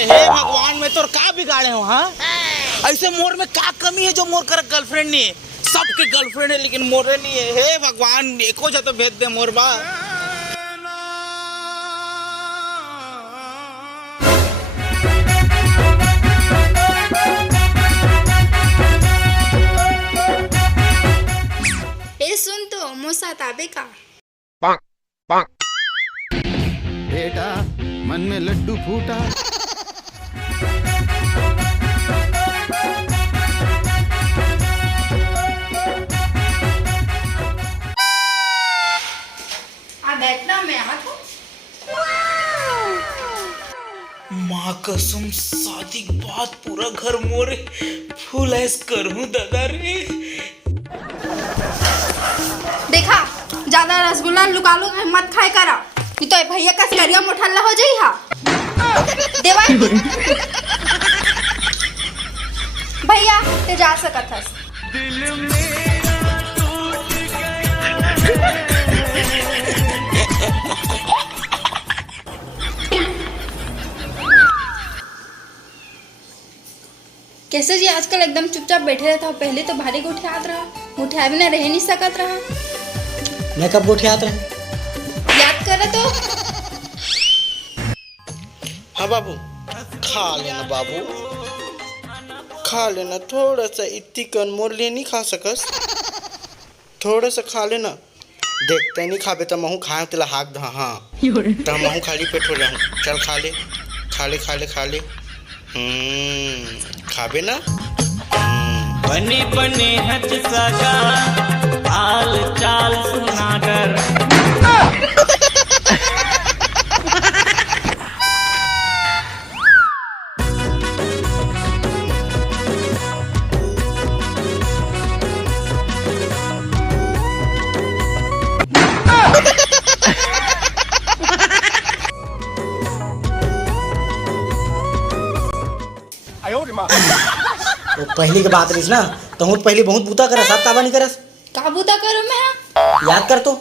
हे भगवान, मैं तो का बिगाड़े हूँ? हाँ, ऐसे मोर में क्या कमी है जो मोर कर गर्लफ्रेंड नहीं है? सबके गर्लफ्रेंड है लेकिन मोरे नहीं है। हे भगवान, एको जा तो भेज दे मोर बा। ए सुन तो मोसा ताबे का बेटा मन में लड्डू फूटा। बैठना मैं आ तो। माँ कसम, शादी के बाद पूरा घर मोरे फुल ऐस करूँ दादा रे। देखा, ज्यादा रसगुल्ला लुका लो मत खाए करा, नहीं तो भैया का सिकरिया मोठल्ला हो जाई हा। देवा भैया ते जा सकत हस। कैसे जी आजकल एकदम चुपचाप बैठे रहता हो? पहले तो भारी गोठियात रहा, गोठिया बिना रह नहीं सकत रहा। मैं कब गोठियात रहा? याद कर तो। हाँ बाबू, खा लेना बाबू, खा लेना। थोड़ा सा इतनी कन मोर लिए नहीं खा सकस, थोड़ा सा खा लेना। देखते नहीं खाबे तो महू खाए तेला हाक दा। हाँ तो महू खाली पेट हो जाऊँ। चल खा ले, खा ले, खा ले, खा ले। खाबे ना। बने बने हज सगा हाल चाल सुनाकर। तो पहली की बात रही ना, तो हूँ पहले बहुत बूता करस, आप काबा नहीं करस? का बूता करो मैं? याद कर तो।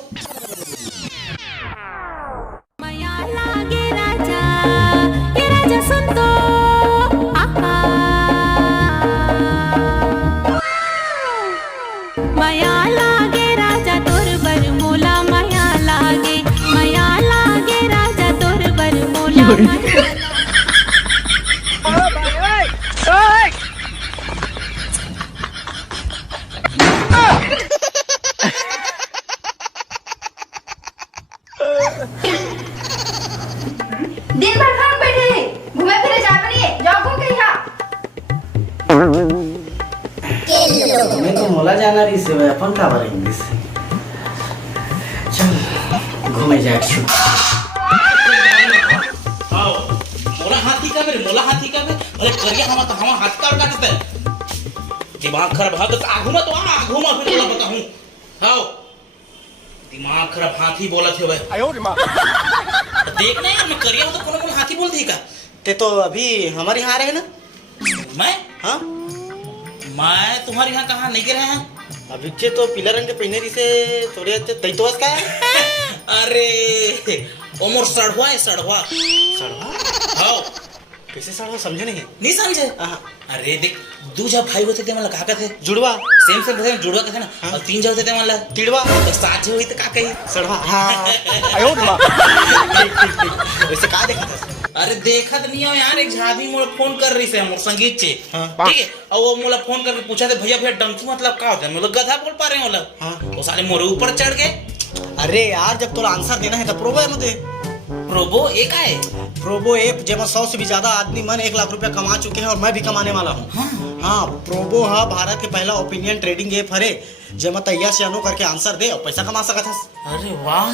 दिन भर घर बैठे घूमे फिरे जा बनिए, जाओ घूम के यहाँ। मैं तो मोला जाना रही से अपन का बारे इंग्लिश। चल घूमे जाए छु। आओ मोला हाथी का बे, मोला हाथी का बे। अरे करिया हम तो हम हाथ का काटते हैं। दिमाग खराब हाथ तो आगू में, तो आगू में फिर बोला बताऊं। आओ दिमाग खराब हाथी बोला थे भाई। आयो रे मां, देखना यार, मैं करिया हूं तो कोनो हाथी बोल दी का। ते तो अभी हमारे यहाँ रहे ना। मैं? हाँ, मैं तुम्हारे यहाँ कहाँ नहीं गिरा है? अभी के तो पीला रंग के पहने रही से थोड़े तई तो का है। अरे ओमर सड़वा है, सड़वा। सड़वा? हाँ कैसे सड़वा समझे नहीं? नहीं समझे? अरे देख, दो जब भाई होते थे मतलब कहा थे जुड़वा, सेम सेम जुड़वा कहते ना। और तीन जब होते थे मतलब तिड़वा, तो सात जो हुई तो का कही सड़वा। हाँ आयो मां, ठीक वैसे का देखा था? अरे देखा तो नहीं हो यार, एक झाबी मोला फोन कर रही से मोर संगीत से। ठीक है, और वो मोला फोन करके पूछा थे भैया भैया डंकी मतलब का होता है? मतलब गधा बोल पा रहे हो मतलब। वो साले मोरे ऊपर चढ़ गए। अरे यार जब तोला आंसर देना है तो प्रोबो है मुझे। प्रोबो एक है, प्रोबो ऐप जेमा 100 से भी ज्यादा आदमी मन 1 लाख रुपया कमा चुके हैं और मैं भी कमाने वाला हूँ। हाँ प्रोबो हा भारत के पहला ओपिनियन ट्रेडिंग ऐप हरे जेमा तैयार से अनो करके आंसर दे और पैसा कमा सकत हस। अरे वाह,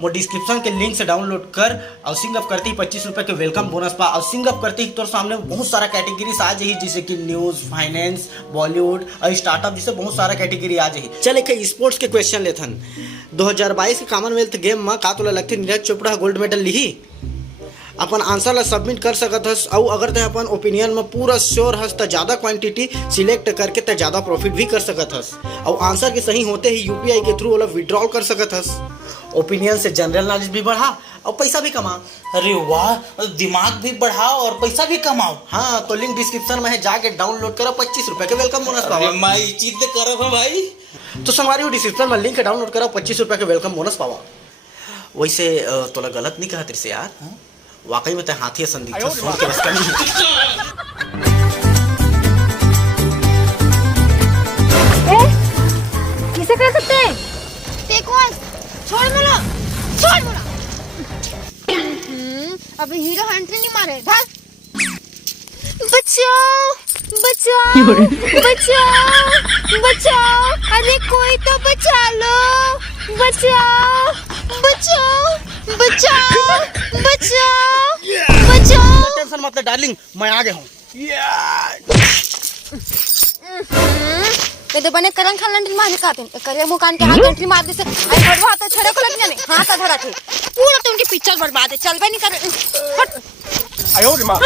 वो डिस्क्रिप्शन के लिंक से डाउनलोड कर और सिंग अप करती 25 रुपए के वेलकम बोनस पा। और सिंग अप करती तो सामने बहुत सारा कैटेगरीज आ जाही, जैसे कि न्यूज, फाइनेंस, बॉलीवुड और स्टार्टअप, जैसे बहुत सारा कैटेगरी आ जाही। चल एक स्पोर्ट्स के क्वेश्चन लेथन। 2022 के कॉमनवेल्थ गेम में का तोला लगती नीरज चोपड़ा गोल्ड मेडल लिही? अपन आंसर ला सबमिट कर सकत हस। और अगर ते अपन ओपिनियन में पूरा श्योर हस तो ज़्यादा क्वांटिटी सिलेक्ट करके ते ज़्यादा प्रॉफिट भी कर सकत हस। और आंसर के सही होते ही यूपीआई के थ्रू वाला विड्रॉल कर सकत हस। ओपिनियन से जनरल नॉलेज भी बढ़ा और पैसा भी कमा। अरे वाह, दिमाग भी बढ़ाओ और पैसा भी कमाओ। हाँ तो लिंक डिस्क्रिप्शन में है, जाके डाउनलोड करो, 25 रुपए के वेलकम बोनस पाओ। माई चित करो भाई। तो संगवारी हो डिस्क्रिप्शन में लिंक डाउनलोड करो, 25 रुपए के वेलकम बोनस पावा। वैसे तोला गलत नहीं कहा तेरे से यार, वाकई में ते हाथी संदिग्ध सोच के बस का नहीं। किसे कर सकते हैं? देखो छोड़ बोलो, छोड़ बोलो। अभी हीरो एंट्री नहीं मारे। धर। बचाओ बचाओ बचाओ बचाओ, अरे कोई तो बचा लो, बचाओ बचाओ बचाओ बचाओ बचाओ। टेंशन मत ले डार्लिंग, मैं आ गया हूँ। ते बने करन खान लंडन मार काते करे मुकान के हाथ एंट्री मार दे से आई बड़वा हाथ छड़े को लग जाने हाथ का धरा थे पूरा तो उनकी पिक्चर बर्बाद है, चलबे नहीं कर। हट आयो रे मां।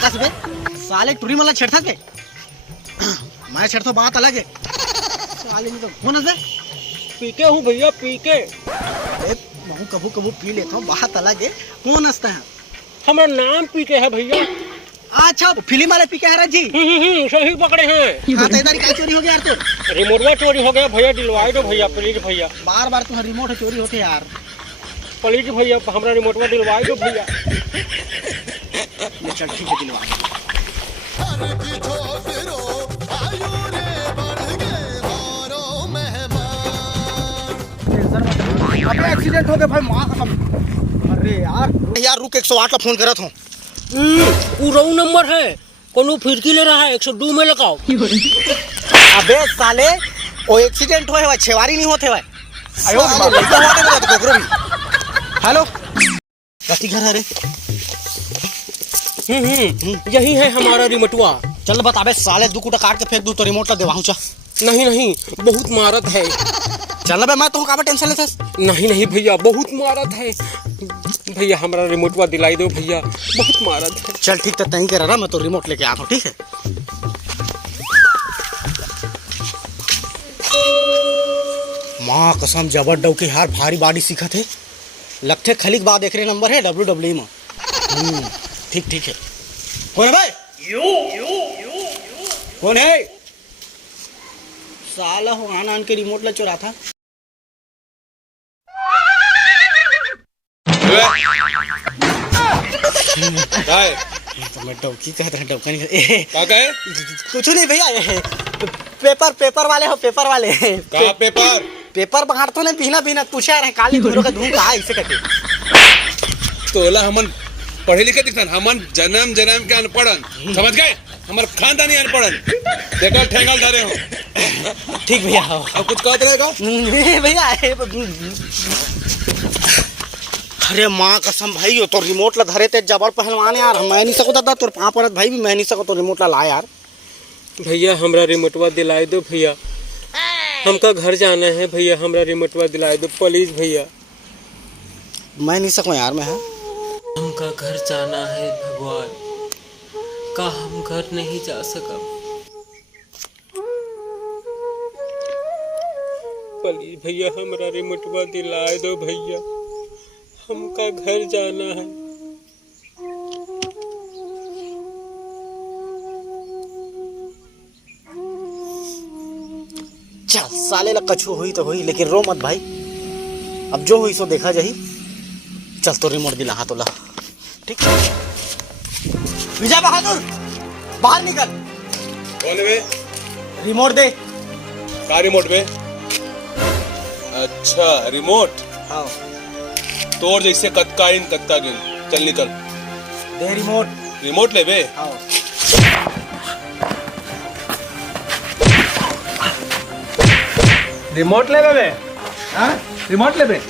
कसबे साले टूरी मला छेड़ता के मैं छेड़तो बात अलग है। साले में तो कौन है? पीके हूँ भैया, पीके। अरे मैं कबू कबू पी लेता हूँ, बात अलग है। कौन हंसता है? हमारा नाम पीके है भैया। अच्छा फिल्म वाले पी के है जी। सही पकड़े हैं। हाँ तो इधर क्या चोरी हो गया यार? तो रिमोटवा चोरी हो गया भैया, दिलवाई दो भैया प्लीज भैया। बार बार तुम्हारे रिमोट चोरी होते यार। प्लीज भैया हमारा रिमोटवा दिलवाई दो भैया। ये चल ठीक है, दिलवा। अबे एक्सीडेंट हो गया भाई, माँ कसम। अरे यार रुक, 108 का फोन करत हूँ। वो रॉन्ग नंबर है, कोनो फिरकी ले रहा है, 102 में लगाओ। अबे साले वो एक्सीडेंट हुए है, छेवारी नहीं होते भाई। हेलो कति घर है रे? यही है हमारा रिमोटवा। चल बताबे साले, 2 कूटा काट के फेंक दूं तो रिमोट ला देवाहूं। चा नहीं नहीं बहुत मारत है। चल बे, मैं तो काबे टेंशन लेता। नहीं नहीं भैया बहुत मारत है भैया, हमारा रिमोटवा दिलाई दो भैया, बहुत मारत है। चल ठीक तो तहीं कर रहा, मैं तो रिमोट लेके आता हूँ, ठीक है? माँ कसम जबर डव के हार भारी बाड़ी सीखा थे। लगते खलिक बाद एक नंबर है WWE में। ठीक ठीक है। कौन है भाई? कौन है? साला हो आन के रिमोट ला चुरा था। तो मैं डौकी कहता है, डौका नहीं क्या कहे? कुछ नहीं भैया, ये पेपर वाले हो, पेपर वाले। कहाँ पेपर? पेपर बांटते नहीं, पीना पीना पूछा रहे काली दूरों का धूम कहा इसे कहते। तोला हमन पढ़े लिखे दिखन, हमन जन्म जन्म के अनपढ़न, समझ गए? हमारे खानदानी अनपढ़न। देखो ठेंगल धरे हो। ठीक भैया। और कुछ कहते रहेगा? नहीं भैया। अरे माँ कसम भाई, हो तो रिमोट ला धरे थे जबर पहलवान यार। मैं नहीं सको दादा, तोर पाँव परत भाई भी मैं नहीं सको तो रिमोट ला यार। भैया हमारा रिमोटवा दिलाई दो भैया, हमका घर जाना है भैया, हमारा रिमोटवा दिलाई दो प्लीज भैया। मैं नहीं सको यार, मैं हमका घर जाना है भगवान, का हम घर नहीं जा सका। प्लीज भैया हमारा रिमोटवा दिलाई दो भैया, हमका घर जाना है। चल साले ला कछु हुई तो हुई, लेकिन रो मत भाई, अब जो हुई सो देखा जाही। चल तो रिमोट दिला हाथ ला, ठीक? विजय बहादुर बाहर निकल। कौन है बे? रिमोट दे। का रिमोट बे? अच्छा रिमोट। हाँ तोर जैसे कतकाइन कतका गिन। चल निकल। दे रिमोट। रिमोट ले बे। हाँ रिमोट ले बे। हाँ रिमोट ले बे।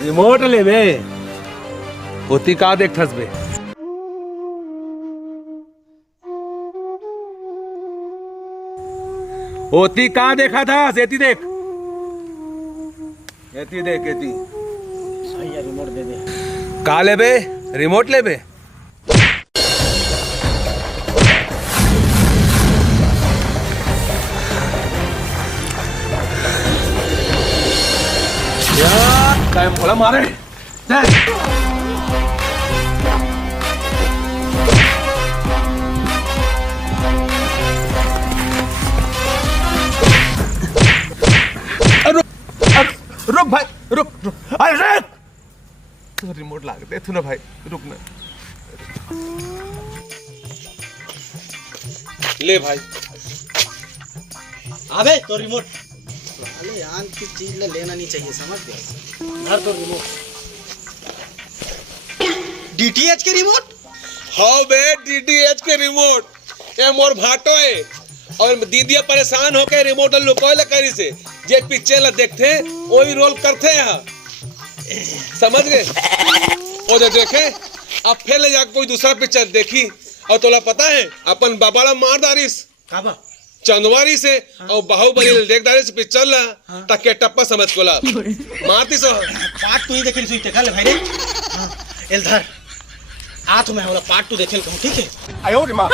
रिमोट ले बे। होती का देख ठस बे। होती का देखा था? एती देख, एती देख, एती। भैया रिमोट दे दे। का ले बे? रिमोट ले बे। चाहे भोला मारे रुक भाई रुक अरे रुक तो रिमोट लाग दे तू ना भाई रुक ना ले भाई अबे तो रिमोट अरे यार की चीज लेना नहीं चाहिए समझ गए घर तो रिमोट डीटीएच के रिमोट हाँ बे डीटीएच के रिमोट ये मोर भाटो है और दीदिया परेशान होके रिमोट लुकोले करी से जे पिक्चर ला देखते वही रोल करते हैं समझ गए और जो देखे अब फिर ले जाकर कोई दूसरा पिक्चर देखी और तोला पता है अपन बाबाला मार दारिस काबा चंदवारी से और बाहुबली देख दारिस पिक्चर ला ताकि टप्पा समझ को ला मारती सो पार्ट 2 ही देखे सुई देखा ले भाई रे हां एलधर आ तो मैं वाला पार्ट 2 देखेल कहूं ठीक है आयो रे मां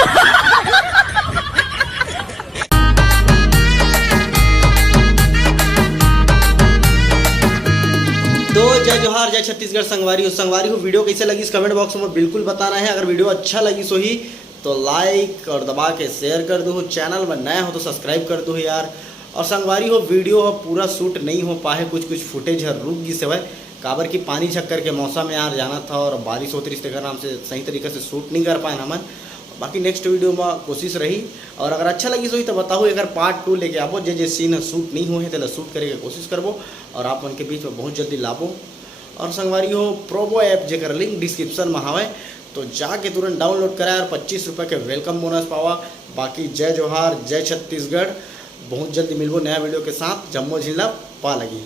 तो जय जोहार जय छत्तीसगढ़ संगवारी हो वीडियो कैसे लगी इस कमेंट बॉक्स में बिल्कुल बताना है। अगर वीडियो अच्छा लगी सो ही तो लाइक और दबा के शेयर कर दो, चैनल में नया हो तो सब्सक्राइब कर दो यार। और संगवारी हो वीडियो पूरा शूट नहीं हो पाए, कुछ फुटेज रुक गई से भाई काबर की पानी झक्कर के मौसम में यार जाना था और बारिश होती इसके कारण हमसे सही तरीके से शूट नहीं कर पाए हमन। बाकी नेक्स्ट वीडियो में कोशिश रही और अगर अच्छा लगी सो ही तो बताओ अगर पार्ट 2 लेके आवो जे सीन शूट नहीं हुए तो शूट करे के कोशिश करबो और आप उनके बीच में बहुत जल्दी लाबो। और संगवारी हो प्रोबो ऐप जेकर लिंक डिस्क्रिप्शन में हवे तो जाके तुरंत डाउनलोड करा और 25 रुपये के वेलकम बोनस पावा। बाकी जय जोहार जय छत्तीसगढ़, बहुत जल्दी मिलबो नया वीडियो के साथ। जम्मो झिल्ला पा लगी।